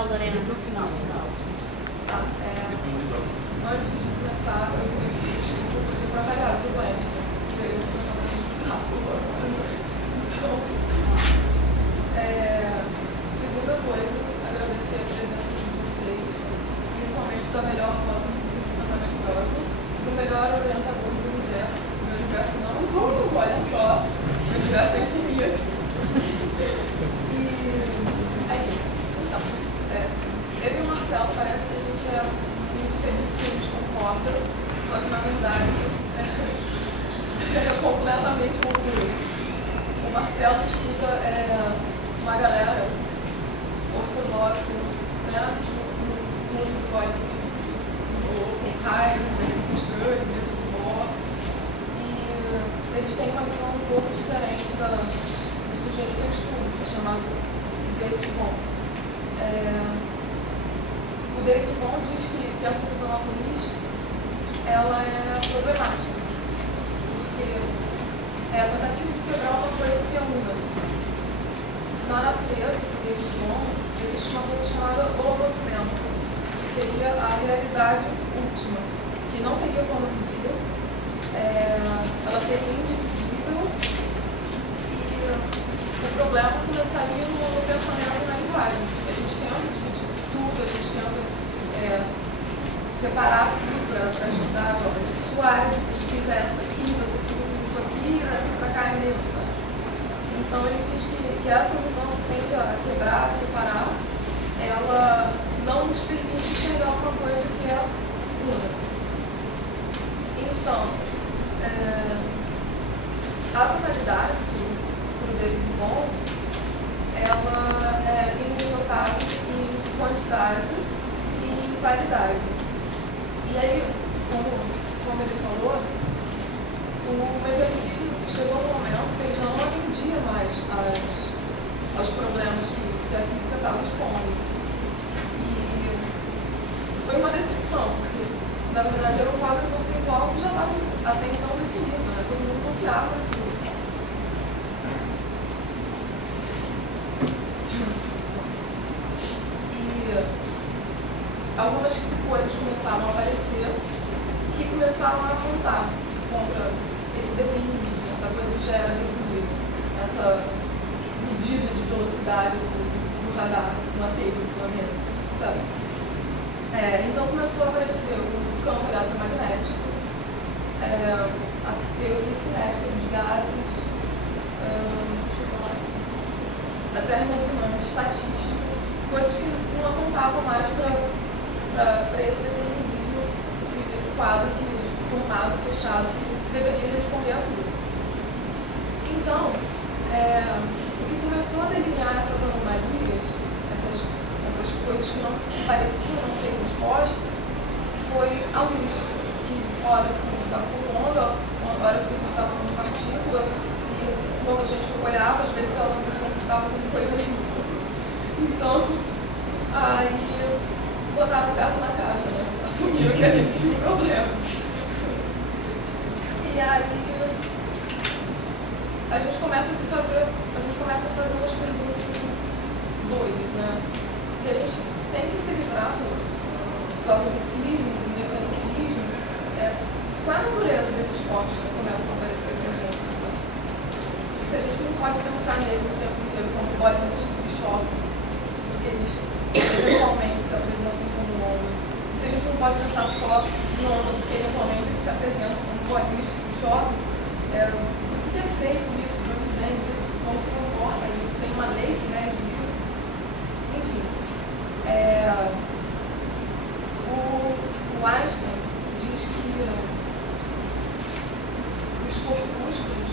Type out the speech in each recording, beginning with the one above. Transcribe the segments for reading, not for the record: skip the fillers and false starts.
final, Lorena, pro final. Tá, antes de começar, eu vou pedir desculpa porque trabalhar com o doente. Eu vou começar a explicar Então, segunda coisa, agradecer a presença de vocês, principalmente da melhor forma maravilhosa, do melhor orientador do universo. O meu universo não, olha só, o meu universo é infinito. E é isso. Então, eu e o Marcelo parece que a gente é muito feliz que a gente concorda, só que na verdade é completamente oposto. O Marcelo estuda uma galera ortodoxa, né, no clube com raios, com estudos, com Bohr, e eles têm uma visão um pouco diferente do sujeito que eu estudo, que é chamado David Bohm. O David Bohm diz que essa visão atomista ela é problemática, porque é a tentativa de quebrar uma coisa que é una. Na natureza do David Bohm existe uma coisa chamada holomento, que seria a realidade última, que não teria como medir, ela seria indivisível e o problema começaria no pensamento e na linguagem. A gente tenta dividir tudo, a gente tenta separar tudo para estudar, sua área de pesquisa é essa aqui, você fica com isso aqui, daqui para cá é meu, sabe? Então ele diz que essa visão que tende a quebrar, a separar, ela não nos permite enxergar uma coisa que é una. Então, a totalidade do David Bohm, ela é inesgotável em quantidade e em qualidade. E aí, como ele falou, o mecanicismo chegou no momento que ele já não atendia mais aos problemas que a física estava expondo. E foi uma decepção, porque, na verdade, era um quadro conceitual que já estava até então definido, né? Todo mundo confiava naquilo. E algumas coisas começaram a aparecer que começaram a apontar contra esse determinismo, essa coisa que já era definida, essa medida de velocidade do radar, do telha do planeta, sabe? Então começou a aparecer o campo eletromagnético, a teoria cinética dos gases, a termodinâmica, estatística, coisas que não apontavam mais para esse determinismo, esse quadro formado, fechado, que deveria responder a tudo. Então, o que começou a delinear essas anomalias, essas coisas que não pareciam não ter resposta, foi a luz, que ora se comportava como onda, ora se comportava como partícula, e quando a gente olhava, às vezes ela não se comportava como coisa nenhuma. Então, aí botaram o gato na caixa, né? Assumiram que a gente tinha um problema. E aí a gente começa a fazer umas perguntas assim, doidas, né? Se a gente tem que se livrar do atomicismo, do mecanicismo, qual é a natureza desses corpos que começam a aparecer para a gente? Então? E se a gente não pode pensar neles o tempo inteiro como bolinhas que se chocam, porque eles eventualmente se apresentam como onda. E se a gente não pode pensar só em onda, porque eventualmente eles se apresentam como bolinhas que se chocam, do que é feito isso, de onde vem isso, como se comporta isso, tem uma lei que rege isso. Enfim, o Einstein diz que os corpúsculos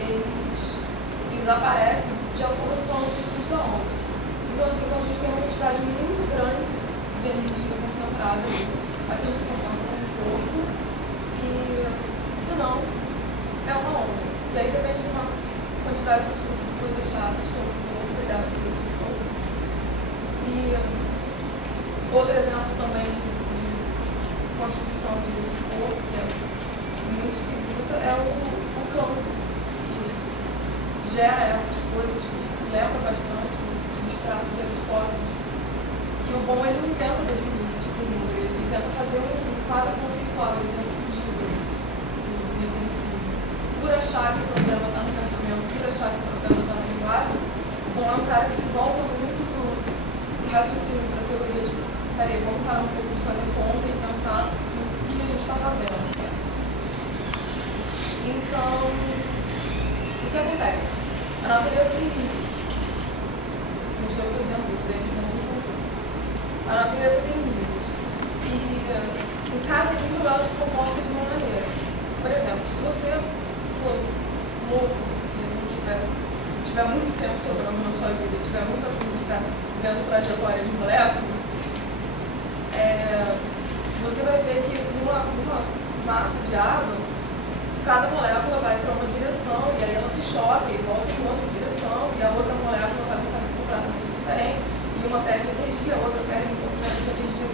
eles aparecem de acordo com a amplitude da onda. Então, assim, quando a gente tem uma quantidade muito grande de energia concentrada, aquilo se comporta como um corpo, e se não, é uma onda. E aí depende de uma quantidade absurda de coisas chatas que eu vou cuidar de novo. E outro exemplo também de constituição de corpo, que é muito esquisita, é o campo, que gera essas coisas que lembram bastante os substratos de Aristóteles, E o bom, ele não tenta definir isso por número, ele tenta fazer um quadro conceitual, ele tenta fugir do mecanicismo. Por achar que o problema está no pensamento, por achar que o problema está na linguagem, o bom é um cara que se volta muito para o raciocínio, para a teoria de, peraí, vamos parar um pouco de fazer conta e pensar no que a gente está fazendo, certo? Então, o que acontece? A natureza tem níveis. Não sou eu que estou dizendo isso, dentro do mundo cultura. A natureza tem níveis. E em cada nível ela se comporta de uma maneira. Por exemplo, se você for louco e não tiver muito tempo sobrando na sua vida, tiver muito a fim de ficar vendo trajetória de molécula, você vai ver que numa massa de água, cada molécula vai para uma direção e aí ela se choca e volta em outra direção e a outra molécula vai para um caminho completamente diferente e uma perde energia, a outra perde um pouco menos de energia.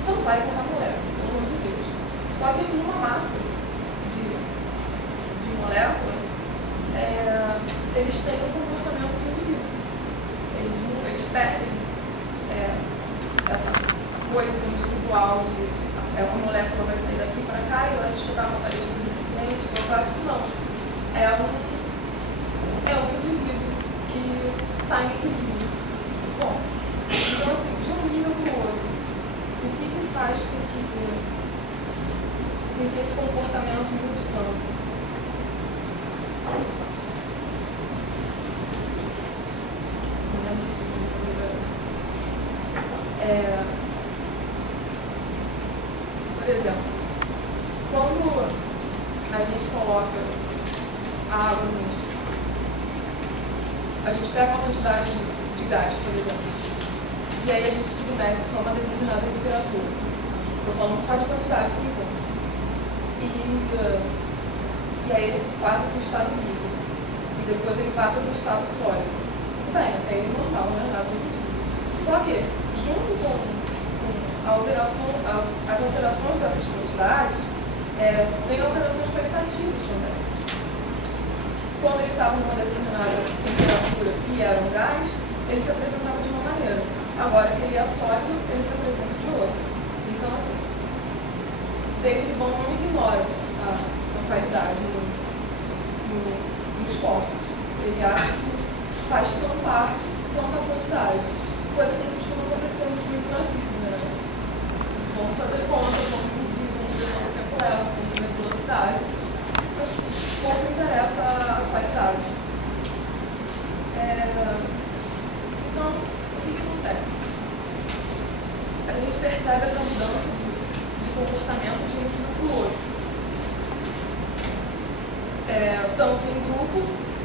Você não vai encontrar molécula, pelo amor de Deus. Só que numa massa de molécula, eles têm um comportamento de indivíduo. Eles perdem essa coisa individual de uma molécula vai sair daqui para cá e vai se chocar com a parede do recipiente, não. É um indivíduo que está em equilíbrio. Bom, então assim, de um nível para o outro, o que faz com que esse comportamento mude tanto? Por exemplo, quando a gente coloca água, a gente pega uma quantidade de gás, por exemplo, e aí a gente submete só uma determinada temperatura. Estou falando só de quantidade por enquanto. E aí ele passa para o estado líquido. E depois ele passa para o estado sólido. Tudo bem, até ele normal, não é nada disso. Só que, junto com as alterações dessas quantidades, tem alterações qualitativas também. Quando ele estava numa determinada temperatura e era um gás, ele se apresentava de uma maneira. Agora que ele é sólido, ele se apresenta de outra. Então, assim, David Bohm não ignora a qualidade nos corpos. Ele acha que faz tão parte quanto a quantidade. Coisa que não costuma acontecer muito na vida, né? Vamos fazer conta, vamos medir, vamos ver quanto tempo vamos ver a velocidade, mas pouco interessa a qualidade. Então, o que acontece? A gente percebe essa mudança de comportamento de um nível para o outro. Tanto em grupo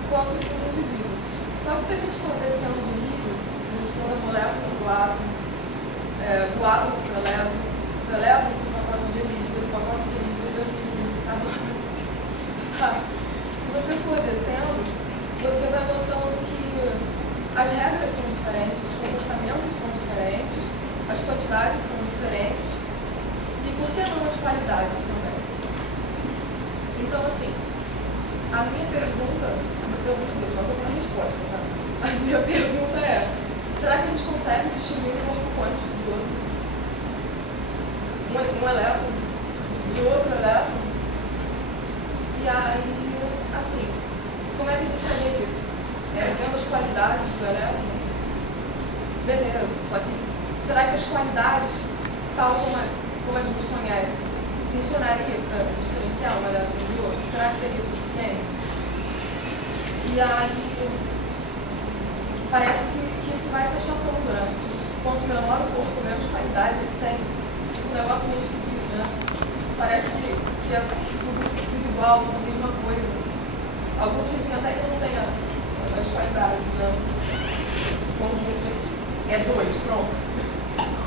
quanto em indivíduo. Só que se a gente for descendo de nível, se a gente for da molécula do átomo para o elétron, do elétron para o pacote de elite, do pacote de elite de 2 milímetros, sabe? Se você for descendo, você vai notando que as regras são diferentes, os comportamentos são diferentes, as quantidades são diferentes e, por que não, as qualidades também. Então, assim, a minha pergunta, já estou com a resposta, tá? A minha pergunta é: será que a gente consegue distinguir um corpo quântico de outro? Um elétron de outro elétron? E aí, assim, como é que a gente faria isso? Vendo as qualidades do elétron? Beleza, só que será que as qualidades, tal como a gente conhece, funcionaria para diferenciar um elétron de outro? Será que seria suficiente? E aí, parece que isso vai se achatando, né? Quanto menor o corpo, menos qualidade ele tem. Um negócio meio esquisito, né? Parece que é tudo igual, tudo a mesma coisa. Alguns dizem até que não tem as qualidades, né? Vamos ver aqui. 2, pronto.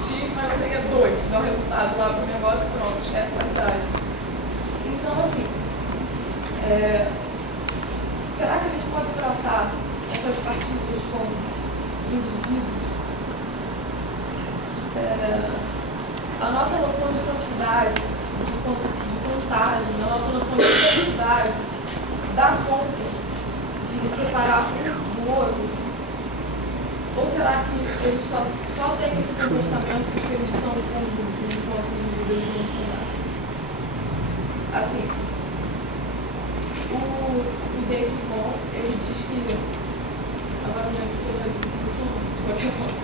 X, mas você quer 2, dá o resultado lá pro negócio, pronto, esquece a qualidade. Então, assim, será que a gente pode tratar essas partículas como indivíduos? A nossa noção de quantidade, de contagem, a nossa noção de quantidade dá conta de separar um do outro? Ou será que eles só têm esse comportamento porque eles são um conjunto, enquanto indivíduos não são nada? Assim, o David Bohm, ele diz que, agora não lembro se eu já disse isso ou não, de qualquer forma,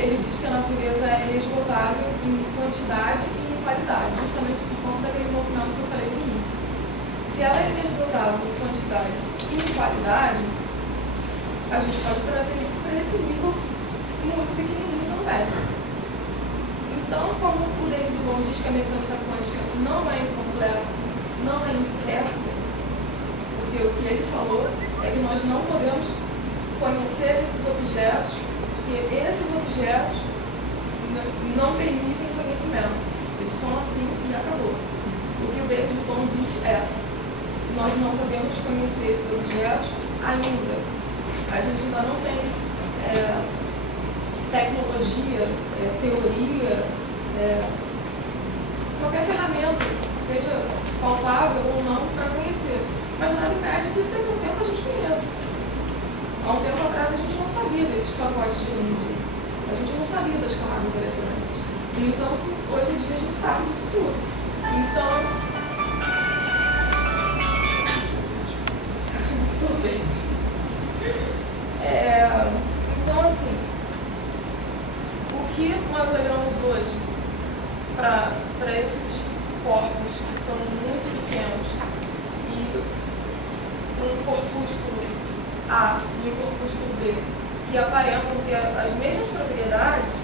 ele diz que a natureza é inesgotável em quantidade e em qualidade, justamente por conta daquele movimento que eu falei no início. Se ela é inesgotável em quantidade e em qualidade, a gente pode trazer isso para esse nível muito pequenininho também. Então, como o David Bohm diz que a mecânica quântica não é incompleta, não é incerta, porque o que ele falou é que nós não podemos conhecer esses objetos, porque esses objetos não permitem conhecimento. Eles são assim e acabou. O que o David Bohm diz é: nós não podemos conhecer esses objetos ainda. A gente ainda não tem tecnologia, teoria, qualquer ferramenta, seja palpável ou não, para conhecer. Mas nada impede que daqui a um tempo a gente conheça. Há um tempo atrás a gente não sabia desses pacotes de energia. A gente não sabia das camadas eletrônicas. No entanto, hoje em dia a gente sabe disso tudo. Então, sorvete. Então, assim, o que nós olhamos hoje para esses corpos que são muito pequenos e um corpúsculo A e um corpúsculo B que aparentam ter as mesmas propriedades,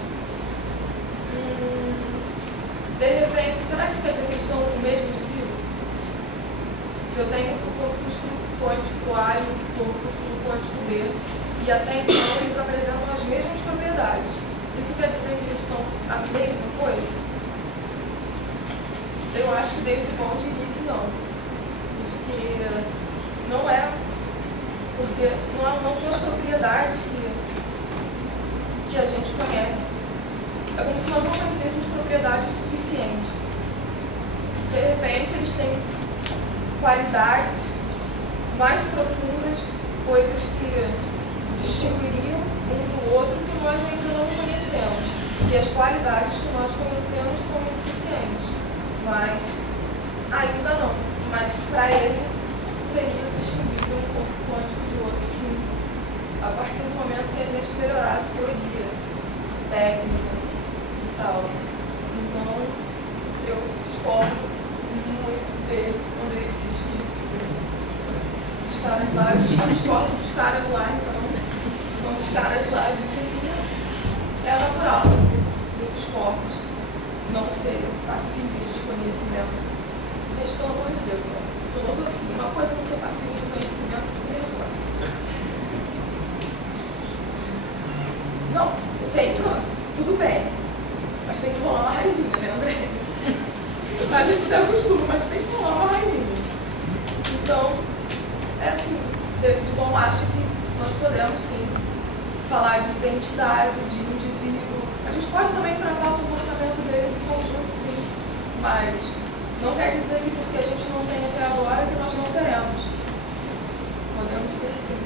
de repente, será que isso quer dizer que eles são o mesmo indivíduo? Se eu tenho o corpúsculo quântico A e o corpúsculo quântico B, e até então eles apresentam as mesmas propriedades, isso quer dizer que eles são a mesma coisa? Eu acho que David Bohm diria que não. Porque não é. Porque não são as propriedades que a gente conhece. É como se nós não conhecêssemos propriedades suficientes. De repente, eles têm qualidades mais profundas, coisas que distinguiriam um do outro que nós ainda não conhecemos. E as qualidades que nós conhecemos são insuficientes. Mas ainda não. Mas para ele seria distinguível um corpo quântico de outro, sim. A partir do momento que a gente melhorasse teoria, técnica e tal. Então, eu discordo muito dele quando ele diz que os caras lá, eu discordo dos caras lá, então, quando os caras lá dizem que é natural esses corpos não serem passíveis de conhecimento. Gente, pelo amor de Deus, né? Filosofia, uma coisa é você passível de conhecimento, tudo é agora. Não, tem, nossa, tudo bem. Mas tem que rolar uma raivinha, né, André? A gente se acostuma, mas tem que rolar uma raivinha. Então, é assim, David Bohm acha que nós podemos, sim, falar de identidade, de indivíduo. A gente pode também tratar o comportamento deles em conjunto, sim, mas não quer dizer que porque a gente não tem até agora que nós não teremos. Podemos ter, sim.